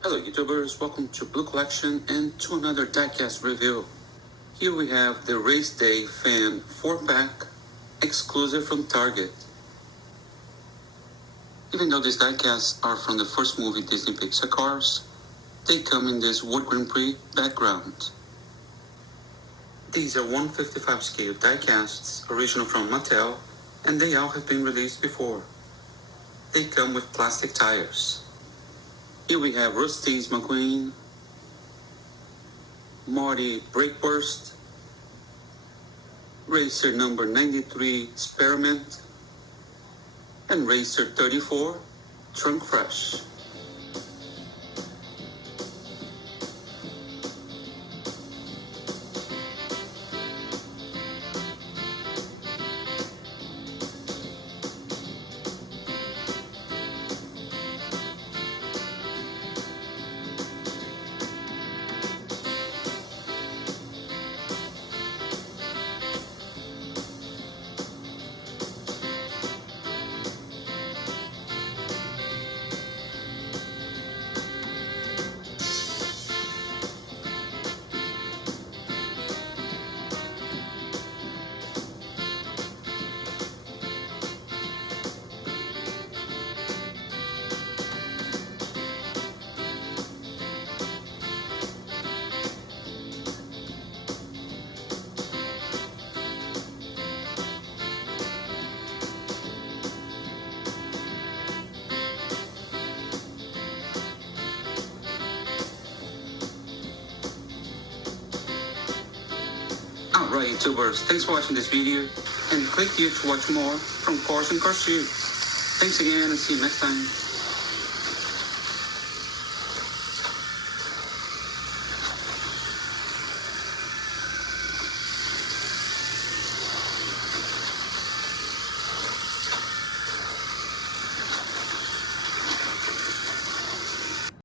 Hello YouTubers, welcome to Blucollection and to another diecast review. Here we have the Race Day Fan 4-pack, exclusive from Target. Even though these diecasts are from the first movie Disney Pixar cars, they come in this World Grand Prix background. These are 1/55 scale diecasts, original from Mattel, and they all have been released before. They come with plastic tires. Here we have Rusty's McQueen, Marty Breakburst, Racer number 93 Experiment, and Racer 34 Trunk Fresh. Alright YouTubers, thanks for watching this video, and click here to watch more from Cars and Cars 2. Thanks again and see you next time.